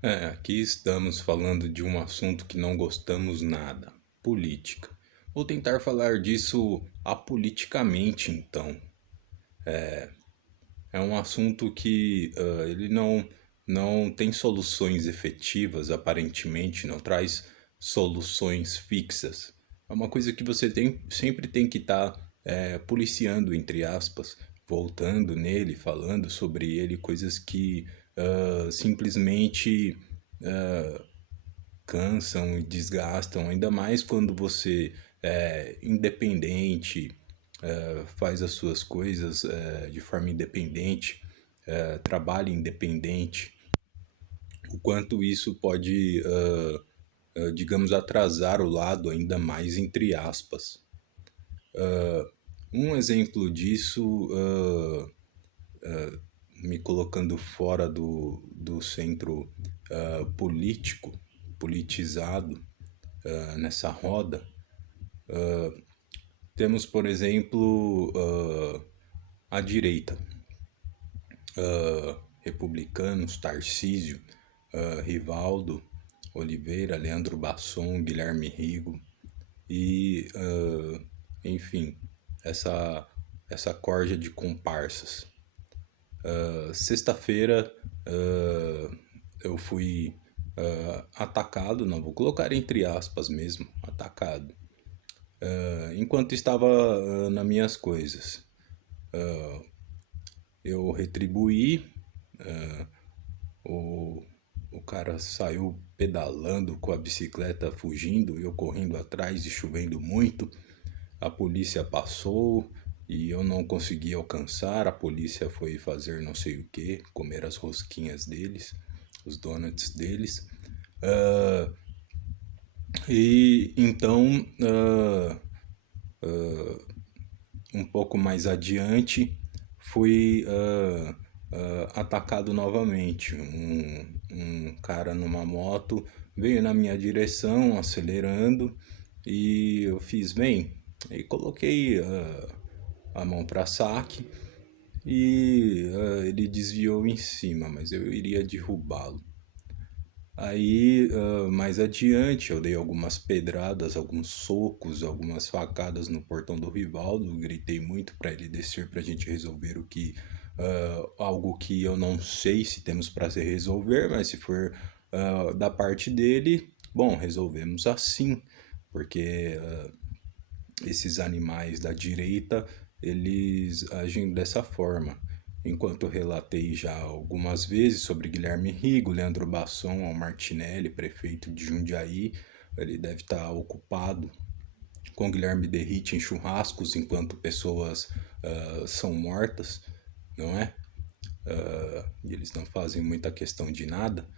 Aqui estamos falando de um assunto que não gostamos nada: política. Vou tentar falar disso apoliticamente, então. É um assunto que ele não tem soluções efetivas, aparentemente, não traz soluções fixas. É uma coisa que você sempre tem que estar policiando, entre aspas, voltando nele, falando sobre ele, coisas que simplesmente cansam e desgastam, ainda mais quando você é independente, faz as suas coisas de forma independente, trabalha independente, o quanto isso pode, digamos, atrasar o lado ainda mais, entre aspas. Um exemplo disso, me colocando fora do centro político, politizado, nessa roda, temos, por exemplo, a direita, republicanos, Tarcísio, Rivaldo Oliveira, Leandro Basson, Guilherme Rigo e, enfim, essa, essa corja de comparsas. Sexta-feira eu fui atacado, não vou colocar entre aspas mesmo, atacado, enquanto estava nas minhas coisas. Eu retribuí, o, o cara saiu pedalando com a bicicleta fugindo, eu correndo atrás e chovendo muito. A polícia passou e eu não consegui alcançar. A polícia foi fazer não sei o que, comer as rosquinhas deles, os donuts deles. Ah, e então, um pouco mais adiante, fui atacado novamente. Um cara numa moto veio na minha direção, acelerando, e eu fiz bem. E coloquei a mão para saque e ele desviou em cima, mas eu iria derrubá-lo. Aí, mais adiante, eu dei algumas pedradas, alguns socos, algumas facadas no portão do Rivaldo. Gritei muito para ele descer para a gente resolver algo que eu não sei se temos para se resolver, mas se for da parte dele, bom, resolvemos assim, porque esses animais da direita, eles agem dessa forma. Enquanto relatei já algumas vezes sobre Guilherme Rigo, Leandro Basson, ao Martinelli, prefeito de Jundiaí, ele deve estar ocupado com Guilherme Derrite em churrascos enquanto pessoas são mortas, não é? E eles não fazem muita questão de nada.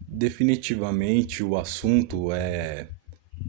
Definitivamente o assunto é: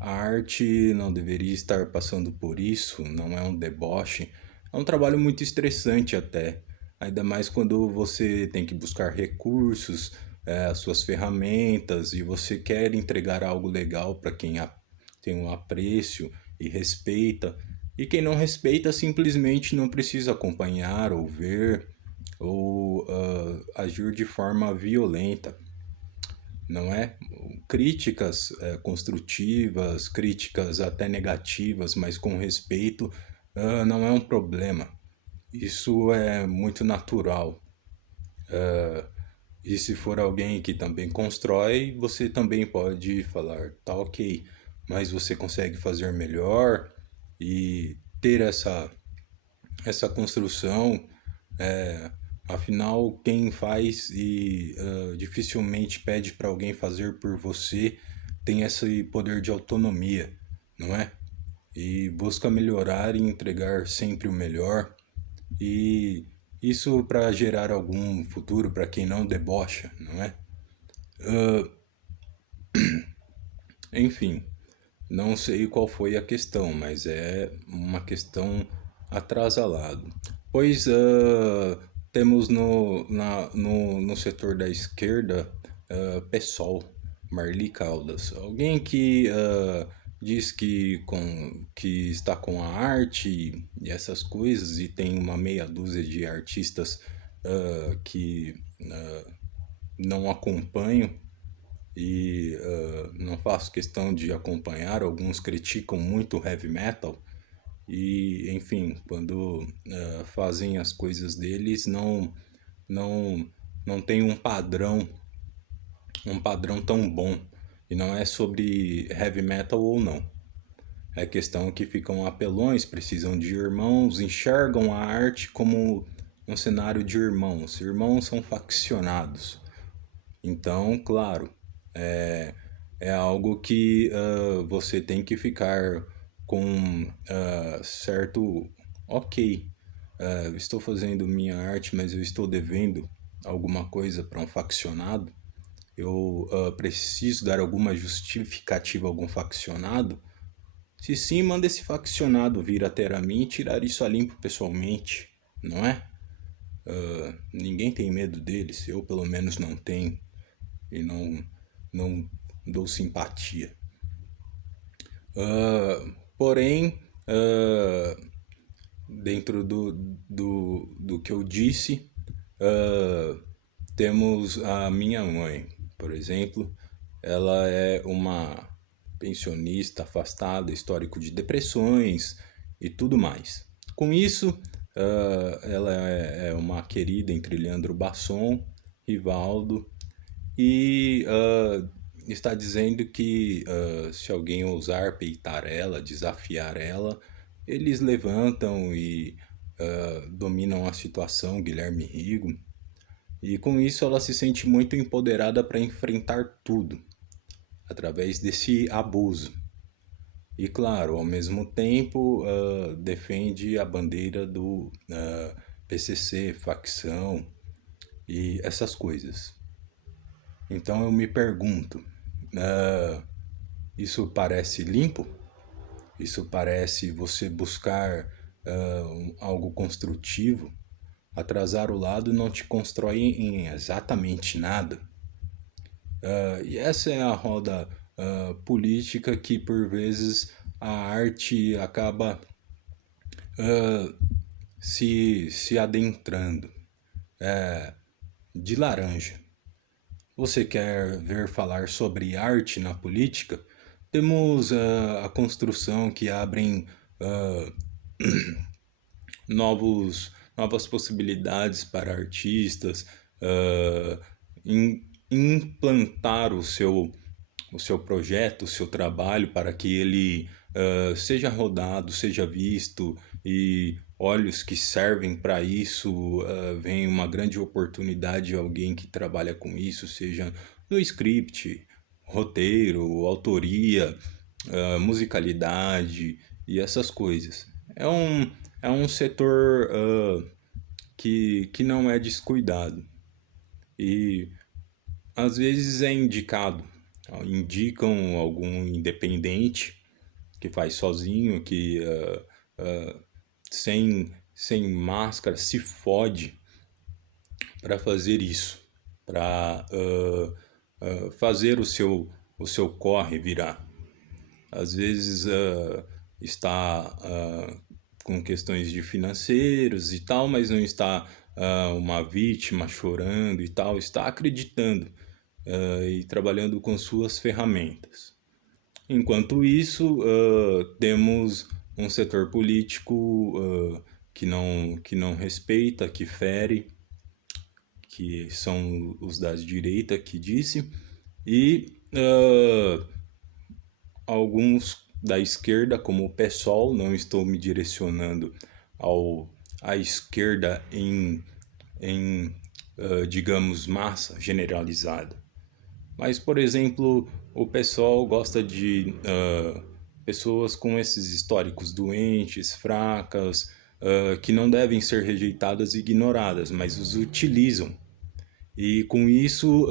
a arte não deveria estar passando por isso, não é um deboche. É um trabalho muito estressante até, ainda mais quando você tem que buscar recursos, as suas ferramentas, e você quer entregar algo legal para quem tem um apreço e respeita. E quem não respeita simplesmente não precisa acompanhar ou ver ou agir de forma violenta, não é? Críticas construtivas, críticas até negativas, mas com respeito, não é um problema. Isso é muito natural. E se for alguém que também constrói, você também pode falar, tá ok, mas você consegue fazer melhor e ter essa construção. Afinal, quem faz e dificilmente pede para alguém fazer por você tem esse poder de autonomia, não é? E busca melhorar e entregar sempre o melhor. E isso para gerar algum futuro para quem não debocha, não é? Enfim, não sei qual foi a questão, mas é uma questão atrasalado. Pois temos no setor da esquerda PSOL, Marli Caldas, alguém que diz que está com a arte e essas coisas, e tem uma meia dúzia de artistas que não acompanho e não faço questão de acompanhar. Alguns criticam muito heavy metal e, enfim, quando fazem as coisas deles, não, não tem um padrão tão bom. E não é sobre heavy metal ou não. É questão que ficam apelões, precisam de irmãos, enxergam a arte como um cenário de irmãos. Irmãos são faccionados. Então, claro, é algo que você tem que ficar com certo. Ok, estou fazendo minha arte, mas eu estou devendo alguma coisa para um faccionado. Eu preciso dar alguma justificativa a algum faccionado. Se sim, manda esse faccionado vir até a mim e tirar isso a limpo pessoalmente, não é? Ninguém tem medo deles, eu pelo menos não tenho e não dou simpatia. Porém, dentro do que eu disse, temos a minha mãe, por exemplo, ela é uma pensionista afastada, histórico de depressões e tudo mais. Com isso, ela é uma querida entre Leandro Basson, Rivaldo, e está dizendo que se alguém ousar peitar ela, desafiar ela, eles levantam e dominam a situação, Guilherme Rigo. E com isso ela se sente muito empoderada para enfrentar tudo, através desse abuso. E claro, ao mesmo tempo defende a bandeira do PCC, facção e essas coisas. Então eu me pergunto, isso parece limpo? Isso parece você buscar algo construtivo? Atrasar o lado não te constrói em exatamente nada. E essa é a roda política que por vezes a arte acaba se adentrando. De laranja. Você quer ver falar sobre arte na política? Temos a construção que abrem novas possibilidades para artistas implantar o seu projeto, o seu trabalho para que ele seja rodado, seja visto e olhos que servem para isso, vem uma grande oportunidade de alguém que trabalha com isso, seja no script, roteiro, autoria, musicalidade e essas coisas. É um setor que não é descuidado e às vezes é indicado. Indicam algum independente que faz sozinho, que sem máscara se fode para fazer isso, para fazer o seu corre virar. Às vezes está com questões de financeiros e tal, mas não está uma vítima chorando e tal, está acreditando e trabalhando com suas ferramentas. Enquanto isso, temos um setor político que não respeita, que fere, que são os da direita que disse, e alguns da esquerda, como o PSOL, não estou me direcionando à esquerda em digamos, massa generalizada. Mas, por exemplo, o pessoal gosta de pessoas com esses históricos doentes, fracas, que não devem ser rejeitadas e ignoradas, mas os utilizam. E com isso,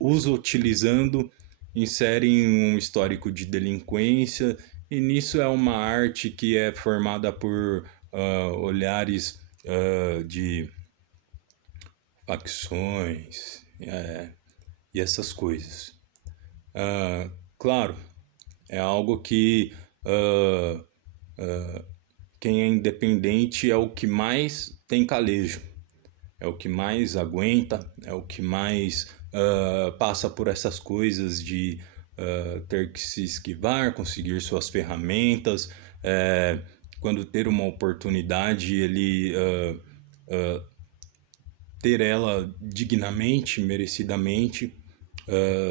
os utilizando, inserem um histórico de delinquência, e nisso é uma arte que é formada por olhares de facções e essas coisas. Claro, é algo que quem é independente é o que mais tem calejo. é o que mais aguenta, é o que mais passa por essas coisas de ter que se esquivar, conseguir suas ferramentas, quando ter uma oportunidade, ele ter ela dignamente, merecidamente,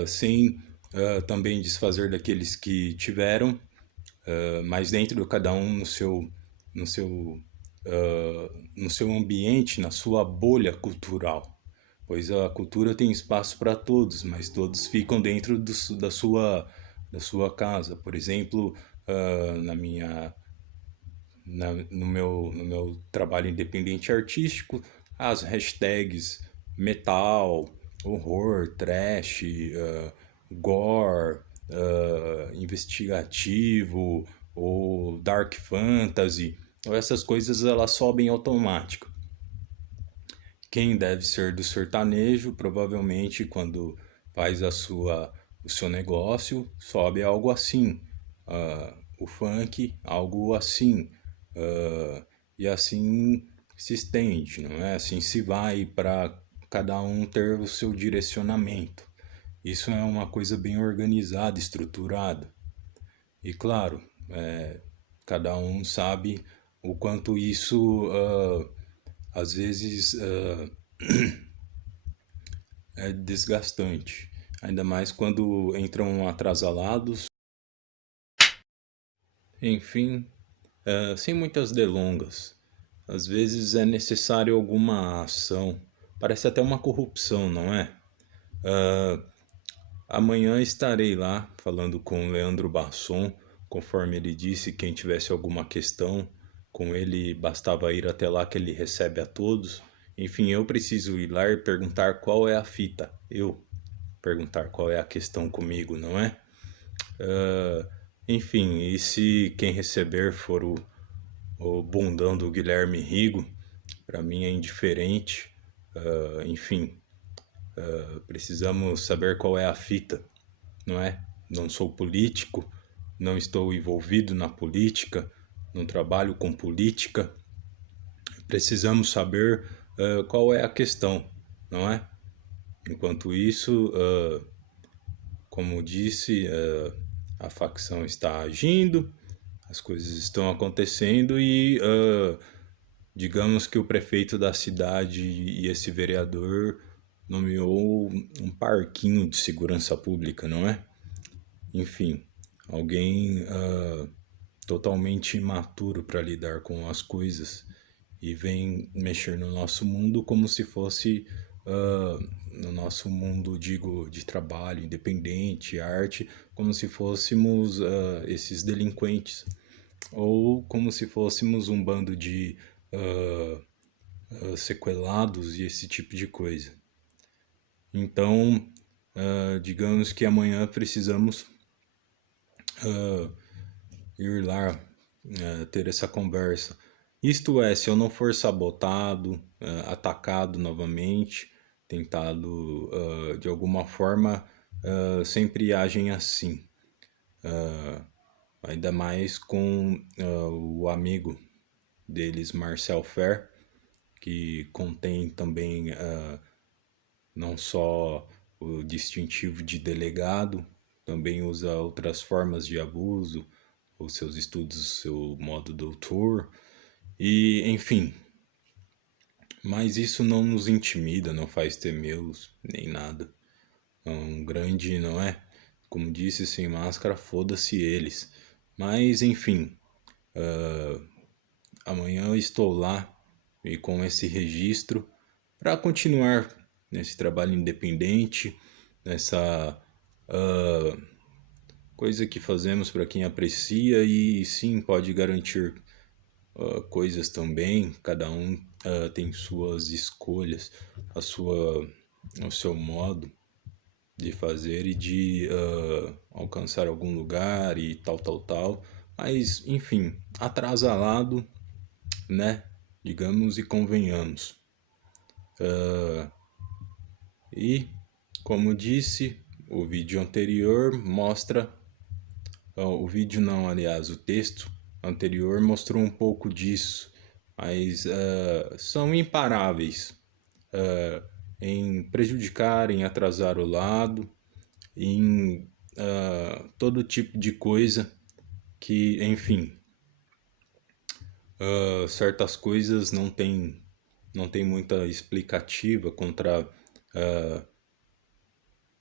sem também desfazer daqueles que tiveram, mas dentro de cada um no seu, no seu ambiente, na sua bolha cultural. Pois a cultura tem espaço para todos, mas todos ficam dentro da sua casa. Por exemplo, na minha no meu trabalho independente artístico, as hashtags metal, horror, trash, gore, investigativo ou dark fantasy, essas coisas elas sobem automático. Quem deve ser do sertanejo, provavelmente quando faz o seu negócio, sobe algo assim. O funk, algo assim. E assim se estende, não é? Assim se vai para cada um ter o seu direcionamento. Isso é uma coisa bem organizada, estruturada. E claro, cada um sabe o quanto isso às vezes é desgastante. Ainda mais quando entram atrasalados. Enfim, sem muitas delongas. Às vezes é necessário alguma ação. Parece até uma corrupção, não é? Amanhã estarei lá falando com o Leandro Basson, conforme ele disse, quem tivesse alguma questão com ele, bastava ir até lá que ele recebe a todos. Enfim, eu preciso ir lá e perguntar qual é a fita. Eu perguntar qual é a questão comigo, não é? Enfim, e se quem receber for o bundão do Guilherme Rigo, para mim é indiferente. Enfim, precisamos saber qual é a fita, não é? Não sou político, não estou envolvido na política, não trabalho com política. Precisamos saber qual é a questão, não é? Enquanto isso, como disse, a facção está agindo, as coisas estão acontecendo e digamos que o prefeito da cidade e esse vereador nomeou um parquinho de segurança pública, não é? Enfim, alguém totalmente imaturo para lidar com as coisas e vem mexer no nosso mundo como se fosse no nosso mundo, digo, de trabalho, independente, arte, como se fôssemos esses delinquentes ou como se fôssemos um bando de sequelados e esse tipo de coisa. Então, digamos que amanhã precisamos ir lá ter essa conversa. Isto é, se eu não for sabotado, atacado novamente, tentado de alguma forma, sempre agem assim. Ainda mais com o amigo deles, Marcel Fer, que contém também não só o distintivo de delegado, também usa outras formas de abuso, os seus estudos, o seu modo doutor, e enfim. Mas isso não nos intimida, não faz temê-los, nem nada. É um grande, não é? Como disse, sem máscara, foda-se eles. Mas enfim, amanhã eu estou lá e com esse registro para continuar nesse trabalho independente, nessa coisa que fazemos para quem aprecia e sim pode garantir coisas também. Cada um tem suas escolhas, o seu modo de fazer e de alcançar algum lugar e tal, tal, tal. Mas, enfim, atrasalado, né? Digamos e convenhamos. E, como disse, o vídeo anterior mostra. O vídeo não, aliás, o texto anterior mostrou um pouco disso, mas são imparáveis. em prejudicar, em atrasar o lado, em todo tipo de coisa que, enfim, certas coisas não tem muita explicativa contra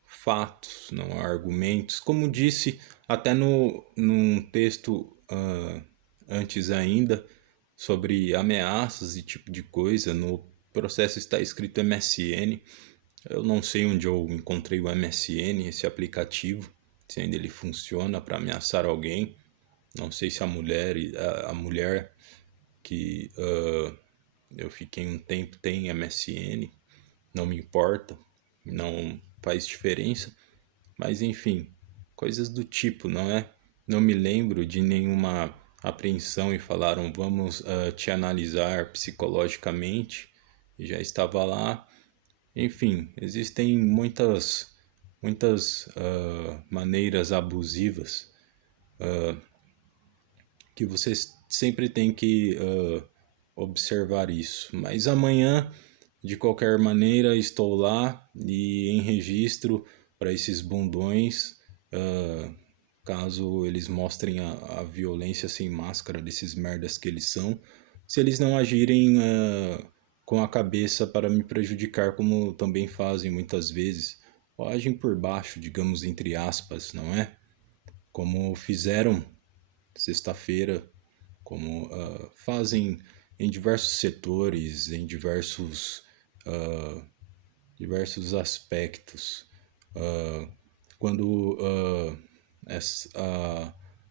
fatos, não há argumentos. Como disse até num texto antes ainda sobre ameaças e tipo de coisa, no processo está escrito MSN. Eu não sei onde eu encontrei o MSN, esse aplicativo, se ainda ele funciona para ameaçar alguém. Não sei se a mulher que eu fiquei um tempo tem MSN, não me importa, não faz diferença, mas enfim, coisas do tipo, não é? Não me lembro de nenhuma apreensão e falaram vamos te analisar psicologicamente e já estava lá. Enfim, existem muitas maneiras abusivas que você sempre tem que observar isso. Mas amanhã, de qualquer maneira, estou lá e em registro para esses bundões, caso eles mostrem a violência sem máscara desses merdas que eles são, se eles não agirem com a cabeça para me prejudicar, como também fazem muitas vezes, ou agem por baixo, digamos entre aspas, não é? Como fizeram sexta-feira, como fazem em diversos setores, em diversos aspectos. Quando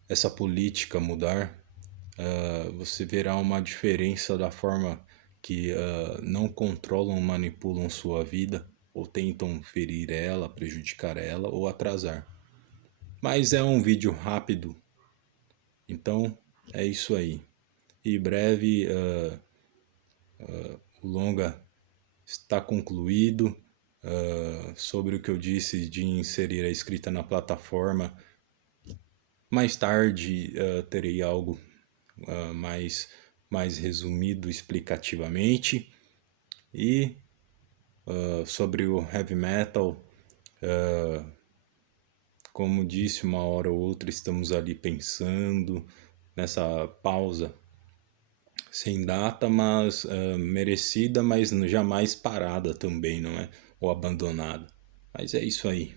essa política mudar, você verá uma diferença da forma que não controlam, manipulam sua vida ou tentam ferir ela, prejudicar ela ou atrasar. Mas é um vídeo rápido, então é isso aí. E breve o longa está concluído. Sobre o que eu disse de inserir a escrita na plataforma, mais tarde terei algo mais resumido explicativamente. E sobre o heavy metal, como disse, uma hora ou outra estamos ali pensando nessa pausa sem data, mas merecida, mas jamais parada também, não é? Ou abandonada. Mas é isso aí.